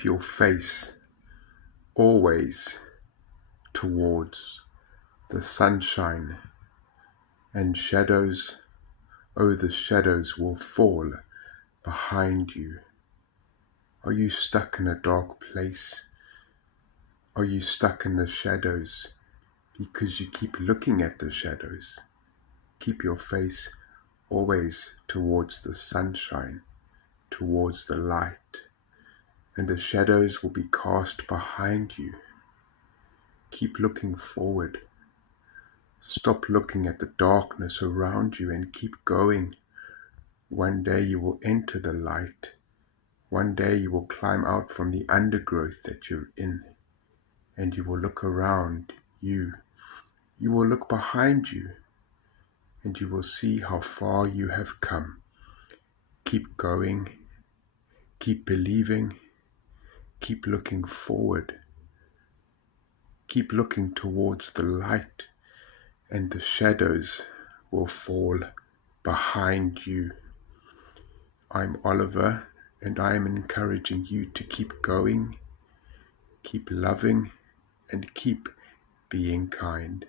keep your face always towards the sunshine, and shadows, oh, the shadows will fall behind you. Are you stuck in a dark place? Are you stuck in the shadows because you keep looking at the shadows? Keep your face always towards the sunshine, towards the light, and the shadows will be cast behind you. Keep looking forward. Stop looking at the darkness around you and keep going. One day you will enter the light. One day you will climb out from the undergrowth that you're in, and you will look around you. You will look behind you, and you will see how far you have come. Keep going. Keep believing. Keep looking forward. Keep looking towards the light, and the shadows will fall behind you. I'm Oliver, and I am encouraging you to keep going, keep loving, and keep being kind.